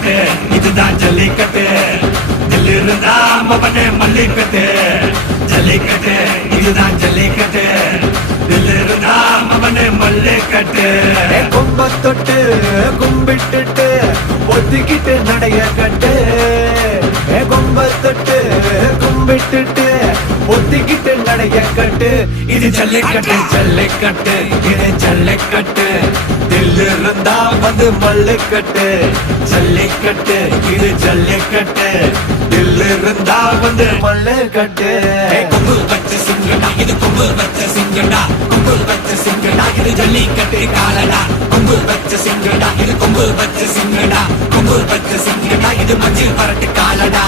ஜல்லிக்கட்டு இதுதான் ஜல்லிக்கட்டு தில்லு இருந்தா மவனே மல்லிக்கட்டு ஜல்லிக்கட்டு இதுதான் ஜல்லிக்கட்டு தில்லு இருந்தா மவனே மல்லிக்கட்டு கொம்ப தொட்டு கும்பிட்டுட்டு ஒத்திக்கிட்டு நடைய கட்டு கொம்ப தொட்டு கும்பிட்டுட்டு ஒத்திக்கிட்டு நடைய கட்டு இது ஜல்லிக்கட்டு ஜல்லிக்கட்டு இது ஜல்லிக்கட்டு தில்லு இருந்தா வந்து மல்லுக்கட்டு ஜல்லிக்கட்டு இது ஜல்லிக்கட்டு தில்லு இருந்தா வந்து மல்லுக்கட்டு கொம்பு வச்ச சிங்கடா இது கொம்பு வச்ச சிங்கடா கொம்பு வச்ச சிங்கடா இது ஜல்லிக்கட்டு காலடா கொம்பு வச்ச சிங்கடா இது கொம்பு வச்ச சிங்கடா கொம்பு வச்ச சிங்கடா இது மஞ்சள் பரட்டு காலடா